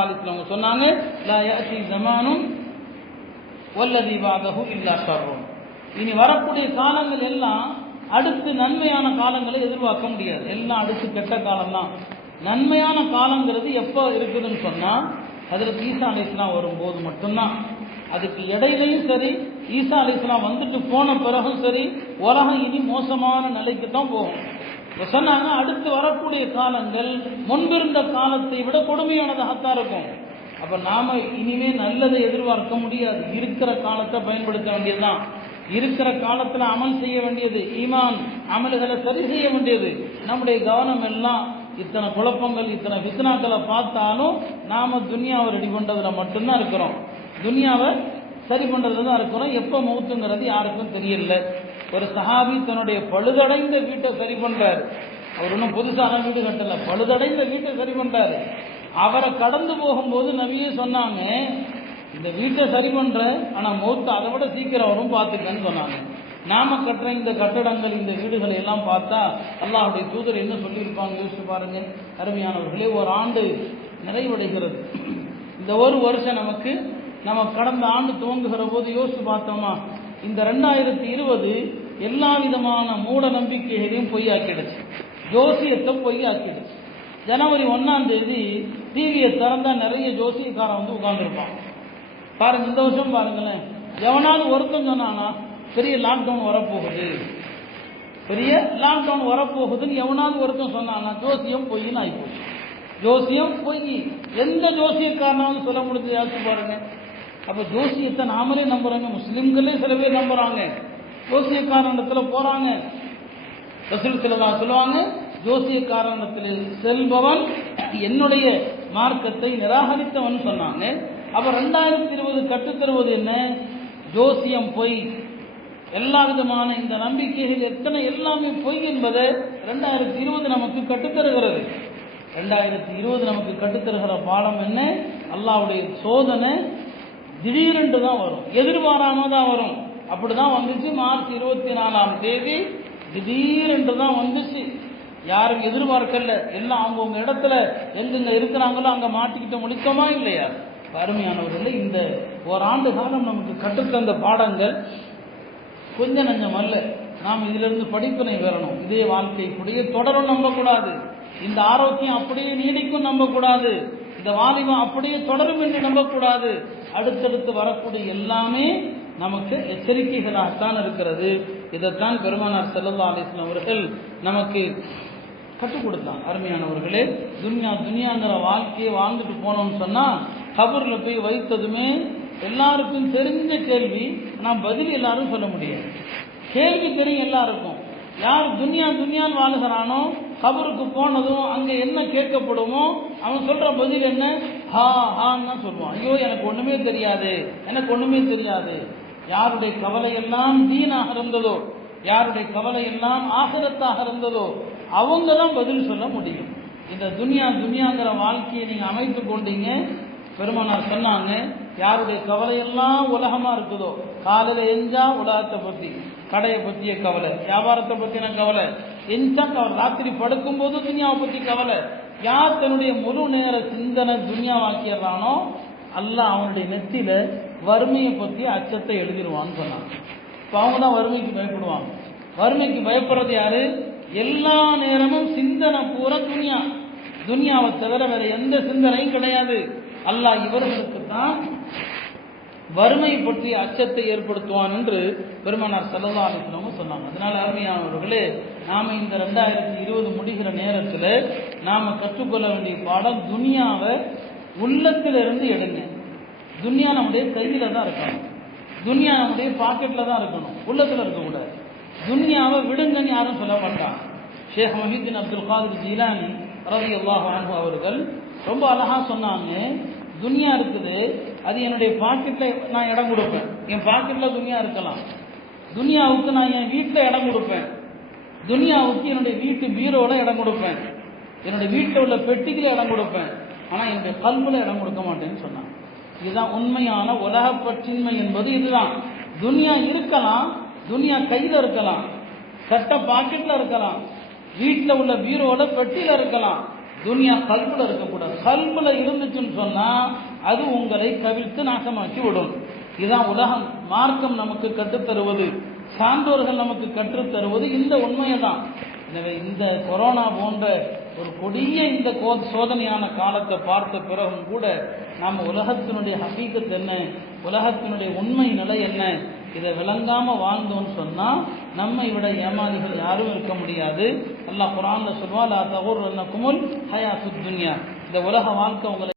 அவங்க சொன்னாங்க லா ஜமானும் வல்லதி இல்லா ஷர்ரும் இனி வரக்கூடிய காலங்கள் எல்லாம் அடுத்து நன்மையான காலங்களை எதிர்பார்க்க முடியாது. எல்லாம் அடுத்து கெட்ட காலம் தான் நன்மையான காலங்கிறது எப்போ இருக்குதுன்னு சொன்னா அதில் ஈசா அலிஸ்லாம் வரும்போது மட்டும்தான். அதுக்கு இடையிலையும் சரி ஈசா அலிஸ்லாம் வந்துட்டு போன பிறகும் சரி உலகம் இனி மோசமான நிலைக்கு தான் போகும். சொன்னாங்க அடுத்து வரக்கூடிய காலங்கள் முன்பிருந்த காலத்தை விட கொடுமையானதாகத்தான் இருக்கும். அப்ப நாம இனிமே நல்லதை எதிர்பார்க்க முடியாது. இருக்கிற காலத்தை பயன்படுத்த வேண்டியதுதான். இருக்கிற காலத்துல அமல் செய்ய வேண்டியது ஈமான் அமல்களை சரி செய்ய வேண்டியது. நம்முடைய கவனம் எல்லாம் இத்தனை குழப்பங்கள் இத்தனை பித்னாக்களை பார்த்தாலும் நாம துனியாவை ரெடி பண்றதுல மட்டும்தான் இருக்கிறோம். துனியாவை சரி பண்றதுல தான் இருக்கிறோம். எப்போ மௌத்துங்கிறது யாருக்கும் தெரியல. ஒரு சஹாபி தன்னுடைய பழுதடைந்த வீட்டை சரி பண்றாரு. அவர் ஒன்றும் புதுசான வீடு கட்டல. பழுதடைந்த வீட்டை சரி பண்றாரு. அவரை கடந்து போகும்போது நபியே சொன்னாங்க இந்த வீட்டை சரி பண்ற ஆனா மௌத்து அதை விட சீக்கிரம் வரும் பார்த்துக்கன்னு சொன்னாங்க. நாம கட்டுற இந்த கட்டடங்கள் இந்த வீடுகளை எல்லாம் பார்த்தா அல்லாஹுடைய தூதர் என்ன சொல்லியிருப்பாங்க யோசிச்சு பாருங்க. அருமையானவர்களே ஒரு ஆண்டு நிறைவடைகிறது. இந்த ஒரு வருஷம் நமக்கு நம்ம கடந்த ஆண்டு துவங்குகிற போது யோசிச்சு பார்த்தோமா? இந்த ரெண்டாயிரத்தி இருபது எல்லா விதமான மூட நம்பிக்கைகளையும் பொய்யாக்கிடுச்சு. ஜோசியத்தை பொய்யாக்கிடுச்சு. ஜனவரி ஒன்னாம் தேதி டிவியை திறந்தா நிறைய ஜோசியக்காரன் வந்து உட்காந்துருப்பான் பாருங்க இந்த வருஷம் பாருங்களேன். எவனாவது ஒருத்தன் சொன்னானா பெரிய லாக்டவுன் வரப்போகுது. பெரிய லாக்டவுன் வரப்போகுதுன்னு எவனாவது ஒருத்தன் சொன்னானா ஜோசியம் பொய்ன்னு ஆயிப்போச்சு. ஜோசியம் பொய். எந்த ஜோசியக்காரனாவது சொல்ல முடிஞ்சது யோசிச்சு பாருங்க. அப்ப ஜோசியத்தை நாமளே நம்புறாங்க. முஸ்லிம்களே சில பேர் நம்புறாங்க. ஜோசியக்காரனிடத்துல போறாங்க. ரசூல் சிலதா சொல்லுவாங்க ஜோசியக்காரனிடத்தில் செல்பவன் என்னுடைய மார்க்கத்தை நிராகரித்தவன் சொன்னாங்க. அப்ப ரெண்டாயிரத்தி இருபது கற்றுத்தருவது என்ன? ஜோசியம் பொய். எல்லா விதமான இந்த நம்பிக்கைகள் எத்தனை எல்லாமே பொய் என்பதை ரெண்டாயிரத்தி இருபது நமக்கு கற்றுத்தருகிறது ரெண்டாயிரத்தி இருபது நமக்கு கற்றுத்தருகிற பாடம் என்ன? அல்லாவுடைய சோதனை திடீரென்று தான் வரும். எதிர்பாராம தான் வரும். அப்படிதான் வந்துச்சு மார்ச் இருபத்தி நாலாம் தேதி. திடீரென்று தான் வந்துச்சு. யாரும் எதிர்பார்க்கல. எல்லாம் அவங்கவுங்க இடத்துல எங்கெங்க இருக்கிறாங்களோ அங்க மாட்டிக்கிட்ட முடிக்கமா இல்லையா? அருமையானவர்கள் இந்த ஓராண்டு காலம் நமக்கு கற்றுத்தந்த பாடங்கள் கொஞ்சம் நஞ்சம் அல்ல. நாம் இதிலிருந்து படிப்பினை பெறணும். இதே வாழ்க்கை இப்படியே தொடரும் நம்பக்கூடாது. இந்த ஆரோக்கியம் அப்படியே நீடிக்கும் நம்பக்கூடாது. இந்த வாலிபம் அப்படியே தொடரும் என்று நம்பக்கூடாது. அடுத்தடுத்து வரக்கூடிய எல்லாமே நமக்கு எச்சரிக்கைகளாகத்தான் இருக்கிறது. இதைத்தான் பெருமானார் செல்லல்லா அலிஸ்லாம் அவர்கள் நமக்கு கற்றுக் கொடுத்தான் அருமையானவர்களே துன்யா துனியாங்கிற வாழ்க்கையை வாழ்ந்துட்டு போனோம்னு சொன்னால் கபரில் போய் வைத்ததுமே எல்லாருக்கும் தெரிஞ்ச கேள்வி நான் பதில் எல்லாரும் சொல்ல முடியாது. கேள்வி தெரியும் எல்லாருக்கும். யார் துன்யா துன்யான்னு வாழுகிறானோ கபருக்கு போனதும் அங்கே என்ன கேட்கப்படுமோ அவன் சொல்கிற பதில் என்ன? ஹா ஹான்னு தான் சொல்லுவான். ஐயோ எனக்கு ஒன்றுமே தெரியாது. எனக்கு ஒன்றுமே தெரியாது. யாருடைய கவலை எல்லாம் தீனாக இருந்ததோ யாருடைய கவலை எல்லாம் ஆகரத்தாக இருந்ததோ அவங்க தான் பதில் சொல்ல முடியும். இந்த துனியா துனியாங்கிற வாழ்க்கையை நீங்கள் அமைத்து கொண்டீங்க. பெருமானார் சொன்னாங்க யாருடைய கவலையெல்லாம் உலகமா இருக்குதோ காலையில எஞ்சா உலகத்தை பத்தி கடையை பத்திய கவலை வியாபாரத்தை பத்தின கவலை எஞ்சா கவலை ராத்திரி படுக்கும் போது துனியாவை பத்தி கவலை. யார் தன்னுடைய முழு நேர சிந்தனை துனியாவாக்கிடுறானோ அல்லாஹ் அவனுடைய நெத்தியில வறுமையை பத்தி அச்சத்தை எழுதிடுவான்னு சொன்னாங்க இப்போ அவங்க தான் வறுமைக்கு பயப்படுவாங்க. வறுமைக்கு பயப்படுறது யாரு? எல்லா நேரமும் சிந்தனை பூரா துனியா. துனியாவை தவிர வேற எந்த சிந்தனையும் கிடையாது. அல்லாஹ் இவர்களுக்கு தான் வறுமை பற்றி அச்சத்தை ஏற்படுத்துவான் என்று பெருமானார் செல்லல்லா அலிஸ்லமும் சொன்னாங்க. அதனால அருமையானவர்களே நாம இந்த ரெண்டாயிரத்தி இருபது முடிகிற நேரத்தில் நாம கற்றுக்கொள்ள வேண்டிய பாடம் துனியாவை உள்ளத்திலிருந்து எடுங்க. துனியா நம்முடைய கையில தான் இருக்கணும். துனியா நம்முடைய பாக்கெட்ல தான் இருக்கணும். உள்ளத்துல இருக்கக்கூடாது. துனியாவை விடுங்கன்னு யாரும் சொல்ல மாட்டாங்க. ஷேக் மஹிதீன் அப்துல் காதிர் ஜீலானி ரவி அல்லாஹ் அவர்கள் ரொம்ப அழகா சொன்னாங்க துனியா இருக்குது அது என்னுடைய பாக்கெட்ல நான் இடம் கொடுப்பேன். என் பாக்கெட்ல துனியா இருக்கலாம். துனியாவுக்கு நான் என் வீட்டில் இடம் கொடுப்பேன். துனியாவுக்கு என்னுடைய வீட்டு பீரோவில் இடம் கொடுப்பேன். என்னுடைய வீட்டில் உள்ள பெட்டிக்கில் இடம் கொடுப்பேன். ஆனால் என்னுடைய கல்வில இடம் கொடுக்க மாட்டேன்னு சொன்னான் இதுதான் உண்மையான உலக பற்றின்மை என்பது இதுதான். துனியா இருக்கலாம் துனியா கையில் இருக்கலாம். சட்ட பாக்கெட்டில் இருக்கலாம். வீட்டில் உள்ள பீரோவில் பெட்டியில் இருக்கலாம். துனியா கல்பில் இருக்கக்கூடாது. கல்பில் இருந்துச்சுன்னு சொன்னால் அது உங்களை கவிழ்த்து நாசமாக்கி விடும். இதுதான் உலகம். மார்க்கம் நமக்கு கற்றுத்தருவது. சான்றோர்கள் நமக்கு கற்றுத்தருவது இந்த உண்மையை தான் எனவே இந்த கொரோனா போன்ற ஒரு கொடிய இந்த கோ- சோதனையான காலத்தை பார்த்த பிறகும் கூட நாம் உலகத்தினுடைய ஹபீகத் என்ன? உலகத்தினுடைய உண்மை நிலை என்ன? இதை விளங்காம வாழ்ந்தோம்னு சொன்னா நம்மை விட ஏமாளிகள் யாரும் இருக்க முடியாது. அல்லாஹ் குரான்ல சொல்வா லா தகுர் குமுல் ஹயா துன்யா. இந்த உலக வாழ்க்கை உங்களை